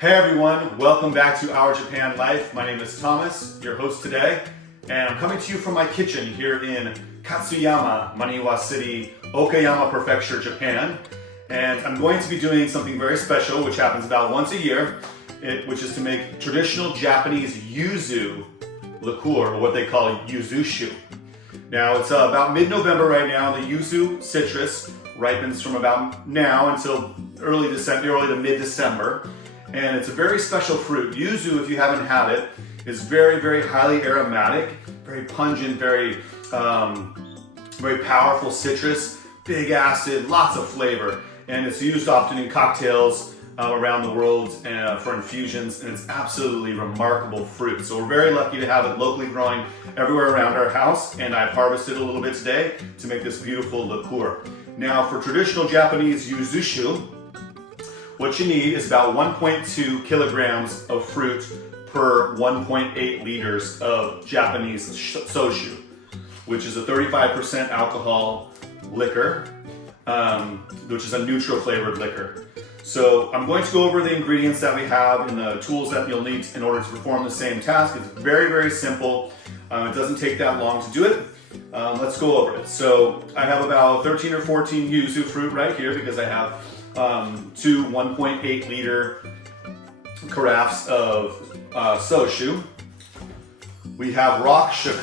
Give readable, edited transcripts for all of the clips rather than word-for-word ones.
Hey everyone, welcome back to Our Japan Life. My name is Thomas, your host today, and I'm coming to you from my kitchen here in Katsuyama, Maniwa City, Okayama Prefecture, Japan. And I'm going to be doing something very special, which happens about once a year, which is to make traditional Japanese Yuzu Liqueur, or what they call Yuzushu. Now it's about mid-November right now. The Yuzu citrus ripens from about now until early to mid-December. And it's a very special fruit. Yuzu, if you haven't had it, is very, very highly aromatic, very pungent, very powerful citrus, big acid, lots of flavor. And it's used often in cocktails around the world for infusions, and it's absolutely remarkable fruit. So we're very lucky to have it locally growing everywhere around our house, and I've harvested a little bit today to make this beautiful liqueur. Now for traditional Japanese Yuzushu, what you need is about 1.2 kilograms of fruit per 1.8 liters of Japanese Shochu, which is a 35% alcohol liquor, which is a neutral flavored liquor. So I'm going to go over the ingredients that we have and the tools that you'll need in order to perform the same task. It's very, very simple. It doesn't take that long to do it. Let's go over it. So I have about 13 or 14 yuzu fruit right here because I have two 1.8 liter carafes of Shochu. We have rock sugar.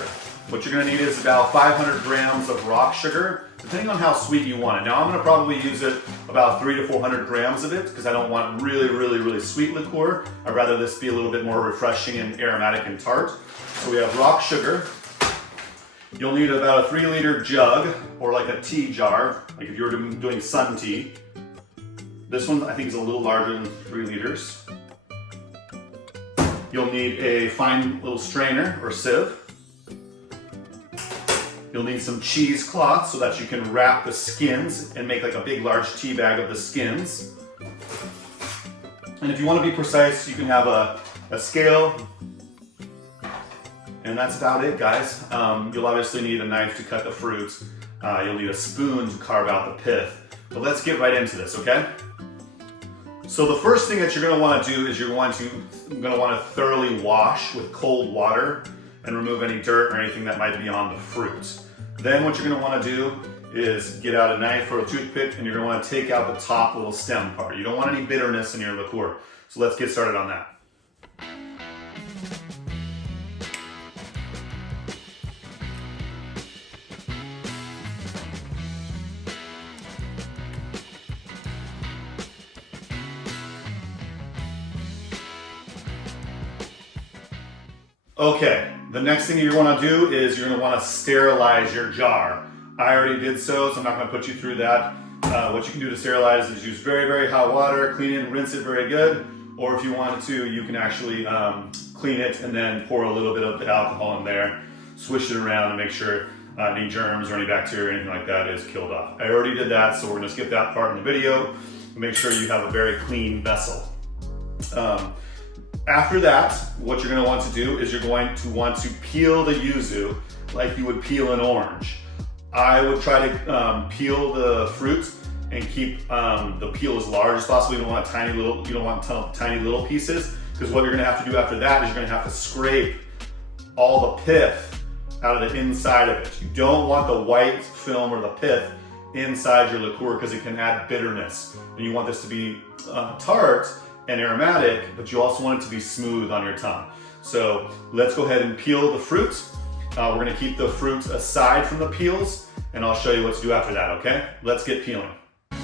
What you're going to need is about 500 grams of rock sugar, depending on how sweet you want it. Now I'm going to probably use it about 300 to 400 grams of it because I don't want really, really, really sweet liqueur. I'd rather this be a little bit more refreshing and aromatic and tart. So we have rock sugar. You'll need about a 3-liter jug or like a tea jar, like if you were doing sun tea. This one I think is a little larger than 3 liters. You'll need a fine little strainer or sieve. You'll need some cheesecloth so that you can wrap the skins and make like a big large tea bag of the skins. And if you want to be precise, you can have a scale. And that's about it, guys. You'll obviously need a knife to cut the fruit. You'll need a spoon to carve out the pith. But let's get right into this, okay? So the first thing that you're going to want to do is you're going to want to thoroughly wash with cold water and remove any dirt or anything that might be on the fruit. Then what you're going to want to do is get out a knife or a toothpick and you're going to want to take out the top little stem part. You don't want any bitterness in your liqueur. So let's get started on that. Okay, the next thing you're going to do is you're going to want to sterilize your jar. I already did so I'm not going to put you through that. What you can do to sterilize is use very, very hot water, clean it, rinse it very good. Or if you wanted to, you can actually clean it and then pour a little bit of the alcohol in there, swish it around and make sure any germs or any bacteria or anything like that is killed off. I already did that, so we're going to skip that part in the video. Make sure you have a very clean vessel. After that, what you're going to want to do is you're going to want to peel the yuzu like you would peel an orange. I would try to peel the fruit and keep the peel as large as possible. You don't want tiny little pieces, because what you're going to have to do after that is you're going to have to scrape all the pith out of the inside of it. You don't want the white film or the pith inside your liqueur because it can add bitterness. And you want this to be tart and aromatic, but you also want it to be smooth on your tongue. So let's go ahead and peel the fruit. We're going to keep the fruit aside from the peels, and I'll show you what to do after that, okay? Let's get peeling. You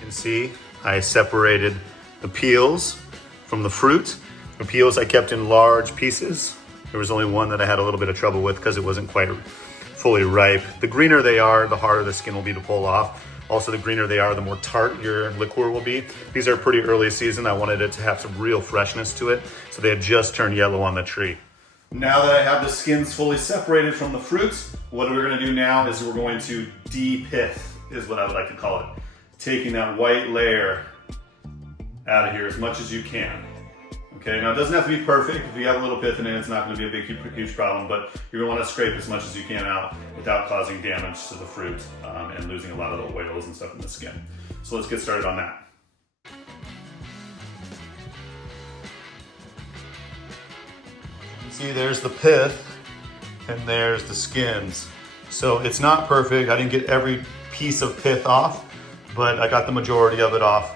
can see I separated the peels from the fruit. The peels I kept in large pieces. There was only one that I had a little bit of trouble with because it wasn't quite fully ripe. The greener they are, the harder the skin will be to pull off. Also, the greener they are, the more tart your liqueur will be. These are pretty early season. I wanted it to have some real freshness to it, so they had just turned yellow on the tree. Now that I have the skins fully separated from the fruits, what we're going to do now is we're going to de-pith, is what I would like to call it. Taking that white layer out of here as much as you can. Okay, now it doesn't have to be perfect. If you have a little pith in it, it's not going to be a big, huge problem, but you're going to want to scrape as much as you can out without causing damage to the fruit and losing a lot of the oils and stuff in the skin. So let's get started on that. See, there's the pith and there's the skins. So it's not perfect. I didn't get every piece of pith off, but I got the majority of it off.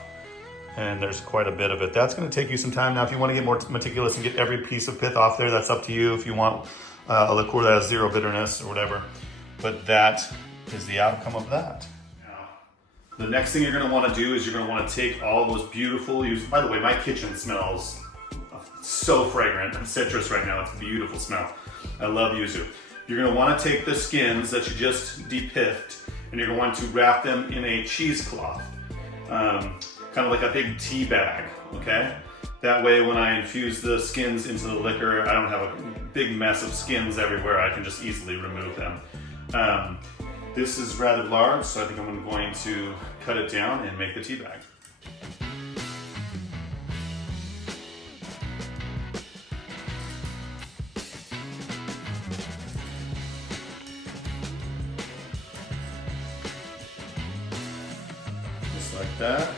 And there's quite a bit of it. That's going to take you some time. Now, if you want to get more meticulous and get every piece of pith off there, that's up to you if you want a liqueur that has 0 bitterness or whatever. But that is the outcome of that. Now, the next thing you're going to want to do is you're going to want to take all those beautiful, by the way, my kitchen smells so fragrant and citrus right now. It's a beautiful smell. I love yuzu. You're going to want to take the skins that you just de-pithed and you're going to wrap them in a cheesecloth. Kind of like a big tea bag, okay? That way when I infuse the skins into the liquor, I don't have a big mess of skins everywhere. I can just easily remove them. This is rather large, so I think I'm going to cut it down and make the tea bag. Just like that.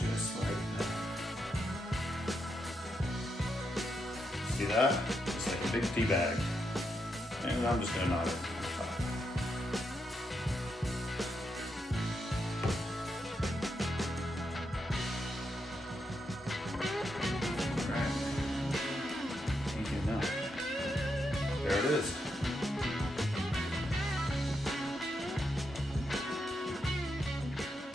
Just like that. See that? It's like a big tea bag. And I'm just going to knot it. Alright. Thank you now. There it is.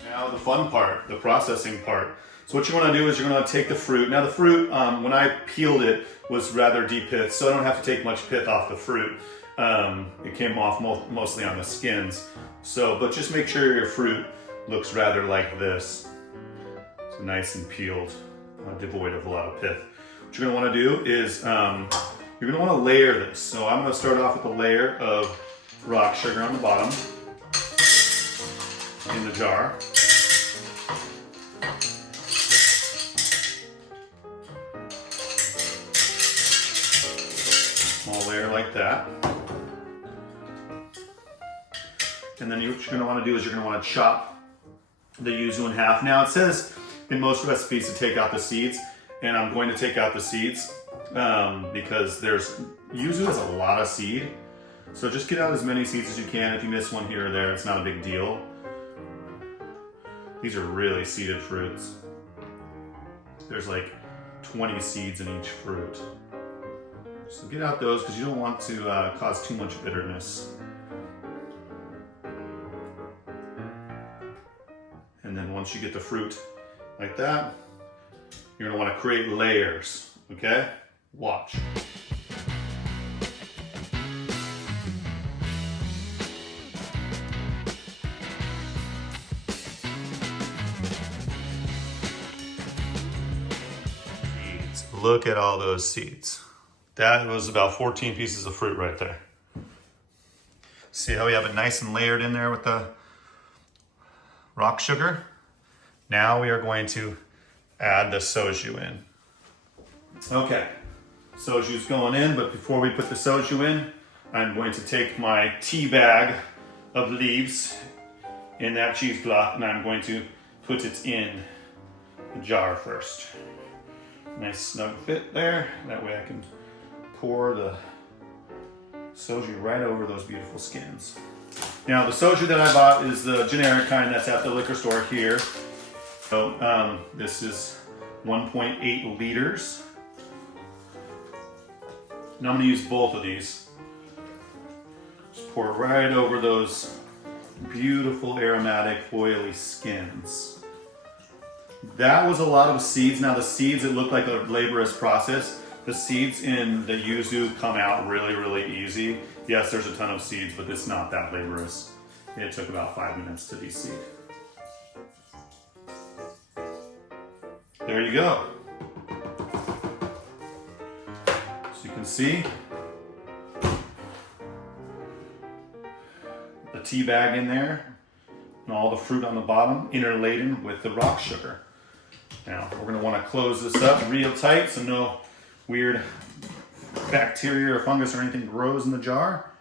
Now the fun part, the processing part. So what you want to do is you're going to take the fruit. Now the fruit, when I peeled it, was rather de-pithed, so I don't have to take much pith off the fruit. It came off mostly on the skins. But just make sure your fruit looks rather like this. So nice and peeled, devoid of a lot of pith. What you're going to want to do is you're going to want to layer this. So I'm going to start off with a layer of rock sugar on the bottom in the jar. Small layer like that. And then what you're going to want to do is you're going to want to chop the yuzu in half. Now it says in most recipes to take out the seeds, and I'm going to take out the seeds because yuzu has a lot of seed. So just get out as many seeds as you can. If you miss one here or there, it's not a big deal. These are really seeded fruits. There's like 20 seeds in each fruit. So get out those because you don't want to cause too much bitterness. And then once you get the fruit like that, you're going to want to create layers, okay? Watch. Seeds. Look at all those seeds. That was about 14 pieces of fruit right there. See how we have it nice and layered in there with the rock sugar? Now we are going to add the soju in. Okay, soju's going in, but before we put the soju in, I'm going to take my tea bag of leaves in that cheesecloth and I'm going to put it in the jar first. Nice snug fit there, that way I can pour the soju right over those beautiful skins. Now the soju that I bought is the generic kind that's at the liquor store here. So this is 1.8 liters. Now I'm going to use both of these. Just pour right over those beautiful aromatic oily skins. That was a lot of seeds. Now the seeds, it looked like a laborious process. The seeds in the yuzu come out really, really easy. Yes, there's a ton of seeds, but it's not that laborious. It took about 5 minutes to de-seed. There you go. So you can see tea bag in there and all the fruit on the bottom interladen with the rock sugar. Now we're gonna wanna close this up real tight so no weird bacteria or fungus or anything grows in the jar.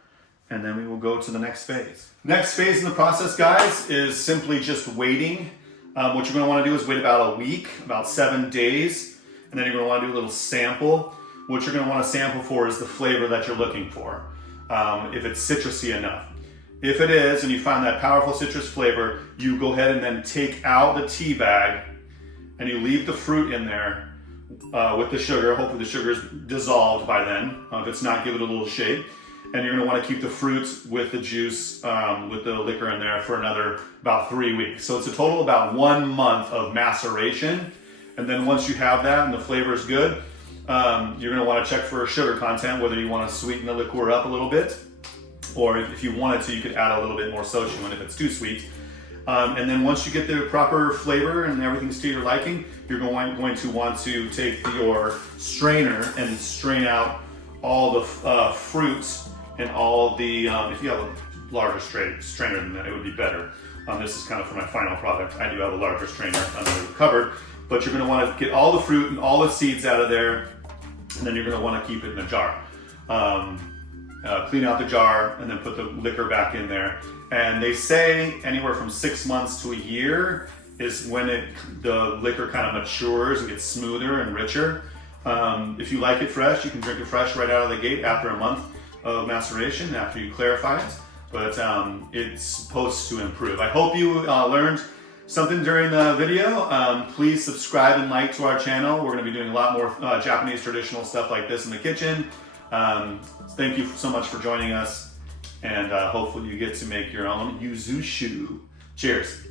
And then we will go to the next phase. Next phase in the process, guys, is simply just waiting. What you're gonna wanna do is wait about a week, about 7 days, and then you're gonna wanna do a little sample. What you're gonna wanna sample for is the flavor that you're looking for. If it's citrusy enough. If it is, and you find that powerful citrus flavor, you go ahead and then take out the tea bag and you leave the fruit in there with the sugar. Hopefully the sugar is dissolved by then. If it's not, give it a little shake. And you're gonna wanna keep the fruits with the juice, with the liquor in there for another about 3 weeks. So it's a total about 1 month of maceration. And then once you have that and the flavor is good, you're gonna wanna check for sugar content, whether you wanna sweeten the liqueur up a little bit, or if you wanted to, you could add a little bit more Shochu if it's too sweet. And then once you get the proper flavor and everything's to your liking, you're going to want to take your strainer and strain out all the fruits and all the, if you have a larger strainer than that, it would be better. This is kind of for my final product. I do have a larger strainer under the cupboard, but you're gonna wanna get all the fruit and all the seeds out of there, and then you're gonna wanna keep it in a jar. Clean out the jar and then put the liquor back in there. And they say anywhere from 6 months to a year is when the liquor kind of matures and gets smoother and richer. If you like it fresh, you can drink it fresh right out of the gate after a month of maceration, after you clarify it. But it's supposed to improve. I hope you learned something during the video. Please subscribe and like to our channel. We're gonna be doing a lot more Japanese traditional stuff like this in the kitchen. Thank you so much for joining us, and hopefully you get to make your own Yuzushu. Cheers.